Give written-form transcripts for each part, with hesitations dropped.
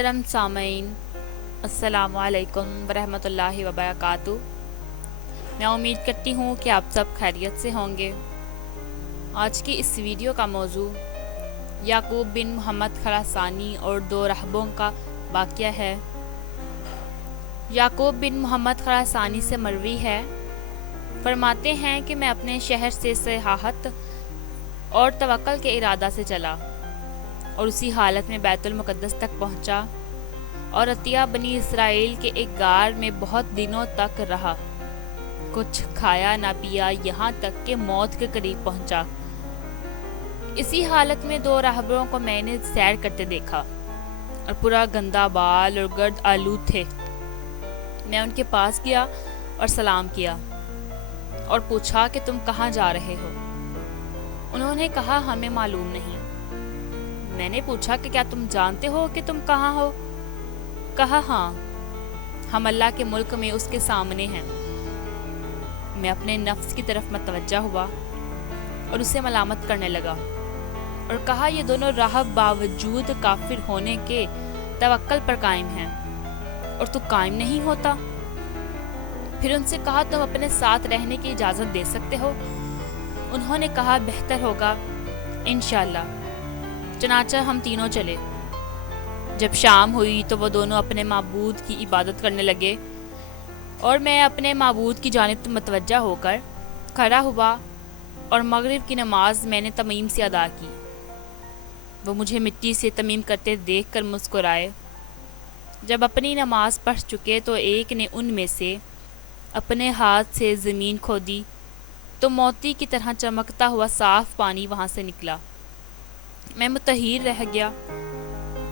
मोहतरम सामईन, अस्सलामु अलैकुम वरहमतुल्लाहि वबरकातुहू। मैं उम्मीद करती हूँ कि आप सब खैरियत से होंगे। आज की इस वीडियो का मौजू याकूब बिन मोहम्मद खरासानी और दो राहबों का वाक़या है। याकूब बिन मोहम्मद खरासानी से मरवी है, फरमाते हैं कि मैं अपने शहर से सियाहत और तवक्कुल के इरादा से चला और उसी हालत में बैतुल मुक़द्दस तक पहुंचा और अतिया बनी इसराइल के एक गार में बहुत दिनों तक रहा। कुछ खाया ना पिया, यहाँ तक कि मौत के करीब पहुंचा। इसी हालत में दो राहबरों को मैंने सैर करते देखा और पूरा गंदा बाल और गर्द आलूद थे। मैं उनके पास गया और सलाम किया और पूछा कि तुम कहाँ जा रहे हो। उन्होंने कहा हमें मालूम नहीं। मैंने पूछा कि क्या तुम जानते हो कि तुम कहाँ हो? कहा हाँ, हम अल्लाह के मुल्क में उसके सामने हैं। मैं अपने नफ्स की तरफ मतवज्जा हुआ और उसे मलामत करने लगा और कहा ये दोनों राहब बावजूद काफिर होने के तवक्कुल पर कायम हैं और तू कायम नहीं होता। फिर उनसे कहा तुम अपने साथ रहने की इजाज़त दे सकते हो? उन्होंने कहा बेहतर होगा इंशाअल्लाह। चनाचा हम तीनों चले। जब शाम हुई तो वो दोनों अपने माबूद की इबादत करने लगे और मैं अपने माबूद की जानिब मतवज्जा होकर खड़ा हुआ और मगरिब की नमाज मैंने तमीम से अदा की। वो मुझे मिट्टी से तमीम करते देखकर मुस्कुराए। जब अपनी नमाज पढ़ चुके तो एक ने उनमें से अपने हाथ से ज़मीन खोदी तो मोती की तरह चमकता हुआ साफ़ पानी वहाँ से निकला। मैं मुतहिर रह गया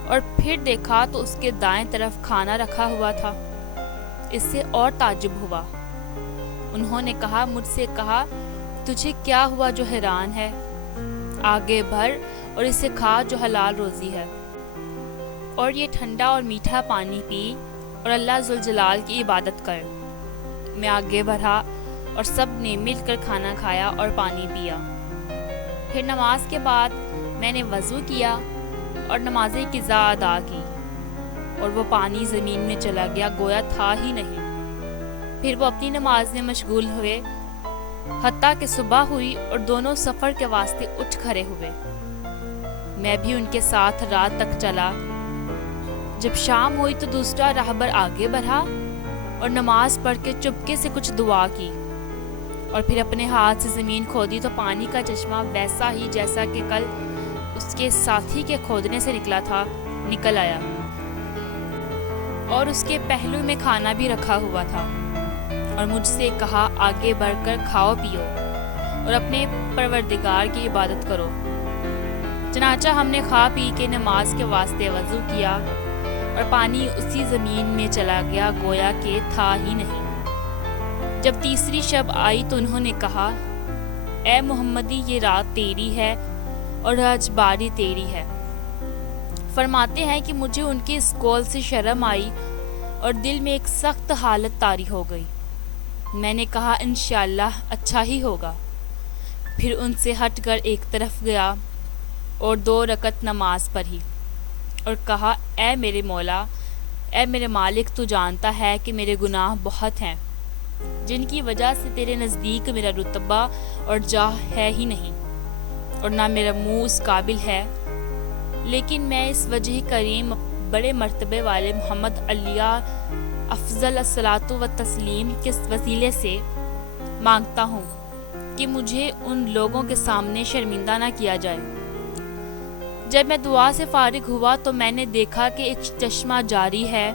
और फिर देखा तो उसके दाएं तरफ खाना रखा हुआ था। इससे और ताज्जुब हुआ। उन्होंने मुझसे कहा तुझे क्या हुआ जो हैरान है? आगे बढ़ और इसे खा जो हलाल रोज़ी है और ये ठंडा और मीठा पानी पी और अल्लाह जुल जलाल की इबादत कर। मैं आगे बढ़ा और सब ने मिलकर खाना खाया और पानी पिया। फिर नमाज के बाद मैंने वज़ू किया और नमाज क़ज़ा अदा की और वो पानी ज़मीन में चला गया, गोया था ही नहीं। फिर वो अपनी नमाज में मशगूल हुए हत्ता कि सुबह हुई और दोनों सफ़र के वास्ते उठ खड़े हुए। मैं भी उनके साथ रात तक चला। जब शाम हुई तो दूसरा राहबर आगे बढ़ा और नमाज पढ़ के चुपके से कुछ दुआ की और फिर अपने हाथ से ज़मीन खोदी तो पानी का चश्मा वैसा ही जैसा कि कल उसके साथी के खोदने से निकला था निकल आया और उसके पहलू में खाना भी रखा हुआ था और मुझसे कहा आगे बढ़कर खाओ पियो और अपने परवरदिगार की इबादत करो। चनाचा हमने खा पी के नमाज के वास्ते वज़ू किया और पानी उसी ज़मीन में चला गया, गोया के था ही नहीं। जब तीसरी शब आई तो उन्होंने कहा ए मोहम्मदी ये रात तेरी है और आज बारी तेरी है। फरमाते हैं कि मुझे उनके इस कौल से शर्म आई और दिल में एक सख्त हालत तारी हो गई। मैंने कहा इंशाअल्लाह अच्छा ही होगा। फिर उनसे हटकर एक तरफ गया और 2 रकत नमाज पढ़ी और कहा ए मेरे मौला, ए मेरे मालिक, तू जानता है कि मेरे गुनाह बहुत हैं जिनकी वजह से तेरे नज़दीक मेरा रुतबा और जाह है ही नहीं और ना मेरा मुँह उस काबिल है। लेकिन मैं इस वजह करीम बड़े मर्तबे वाले मोहम्मद अलिया अफजल अस्सलातु व तस्लीम के वसीले से मांगता हूँ कि मुझे उन लोगों के सामने शर्मिंदा ना किया जाए। जब मैं दुआ से फारिग हुआ तो मैंने देखा कि एक चश्मा जारी है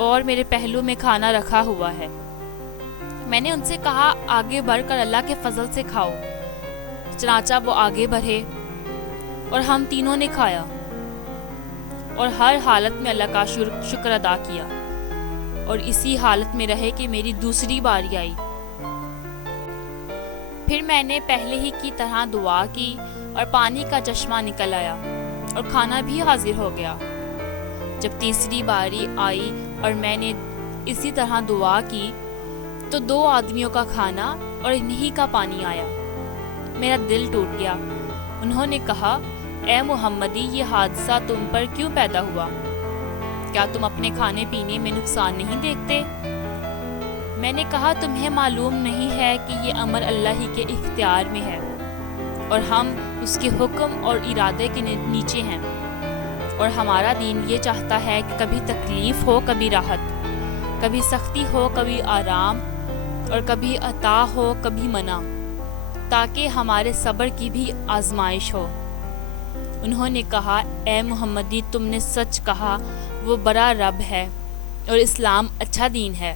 और मेरे पहलू में खाना रखा हुआ है। मैंने उनसे कहा आगे बढ़कर अल्लाह के फजल से खाओ। चनाचा वो आगे बढ़े और हम तीनों ने खाया और हर हालत में अल्लाह का शुक्र अदा किया और इसी हालत में रहे कि मेरी दूसरी बारी आई। फिर मैंने पहले ही की तरह दुआ की और पानी का चश्मा निकल आया और खाना भी हाजिर हो गया। जब तीसरी बारी आई और मैंने इसी तरह दुआ की तो 2 आदमियों का खाना और इन्हीं का पानी आया। मेरा दिल टूट गया। उन्होंने कहा ए मुहम्मदी, ये हादसा तुम पर क्यों पैदा हुआ? کیا تم اپنے کھانے پینے میں نقصان نہیں دیکھتے؟ میں نے کہا تمہیں معلوم نہیں ہے کہ یہ امر اللہ ہی کے اختیار میں ہے اور ہم اس کے حکم اور ارادے کے نیچے ہیں، اور ہمارا دین یہ چاہتا ہے کہ کبھی تکلیف ہو کبھی راحت، کبھی سختی ہو کبھی آرام، اور کبھی عطا ہو کبھی منع، تاکہ ہمارے صبر کی بھی آزمائش ہو۔ انہوں نے کہا اے محمدی تم نے سچ کہا، وہ بڑا رب ہے اور اسلام اچھا دین ہے۔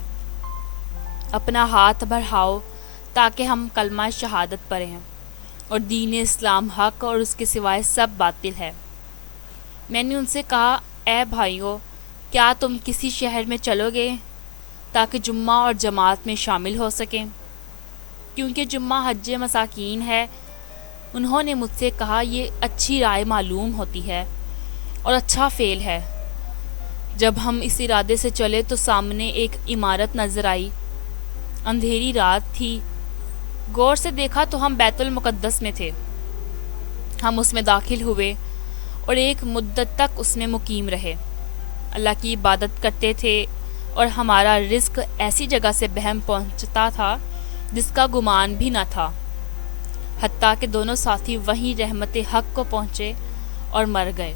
اپنا ہاتھ بڑھاؤ تاکہ ہم کلمہ شہادت پڑھیں اور دین اسلام حق اور اس کے سوائے سب باطل ہے۔ میں نے ان سے کہا اے بھائیو، کیا تم کسی شہر میں چلو گے تاکہ جمعہ اور جماعت میں شامل ہو سکیں، کیونکہ جمعہ حج مساکین ہے۔ انہوں نے مجھ سے کہا یہ اچھی رائے معلوم ہوتی ہے اور اچھا فعل ہے۔ جب ہم اس ارادے سے چلے تو سامنے ایک عمارت نظر آئی۔ اندھیری رات تھی، غور سے دیکھا تو ہم بیت المقدس میں تھے۔ ہم اس میں داخل ہوئے اور ایک مدت تک اس میں مقیم رہے، اللہ کی عبادت کرتے تھے، اور ہمارا رزق ایسی جگہ سے بہم پہنچتا تھا جس کا گمان بھی نہ تھا، حتیٰ کہ دونوں ساتھی وہیں رحمت حق کو پہنچے اور مر گئے۔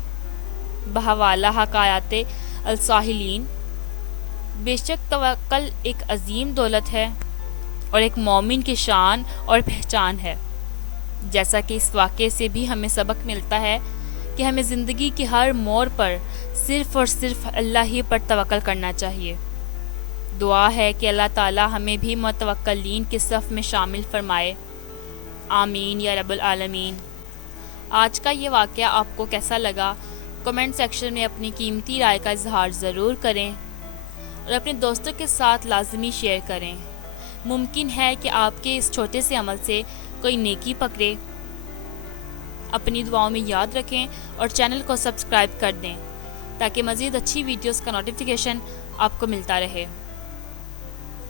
بحوالہ حکایات الساحلین، بے شک توکل ایک عظیم دولت ہے اور ایک مومن کی شان اور پہچان ہے۔ جیسا کہ اس واقعے سے بھی ہمیں سبق ملتا ہے کہ ہمیں زندگی کی ہر موڑ پر صرف اور صرف اللہ ہی پر توکل کرنا چاہیے۔ دعا ہے کہ اللہ تعالی ہمیں بھی متوکلین کے صف میں شامل فرمائے، آمین یا رب العالمین۔ آج کا یہ واقعہ آپ کو کیسا لگا؟ کمنٹ سیکشن میں اپنی قیمتی رائے کا اظہار ضرور کریں اور اپنے دوستوں کے ساتھ لازمی شیئر کریں۔ ممکن ہے کہ آپ کے اس چھوٹے سے عمل سے کوئی نیکی پکڑے۔ اپنی دعاؤں میں یاد رکھیں اور چینل کو سبسکرائب کر دیں تاکہ مزید اچھی ویڈیوز کا نوٹیفیکیشن آپ کو ملتا رہے۔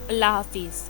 اللہ حافظ۔